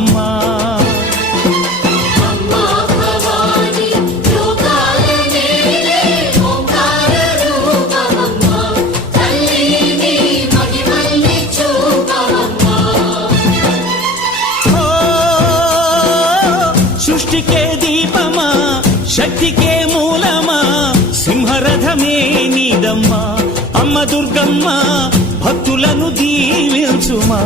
చూపవమ్మా. సృష్టికే దీపమా, శక్తికే మూలమా, సింహరథమే నీదమ్మా. అమ్మ దుర్గమ్మ భక్తులను దీవించుమా.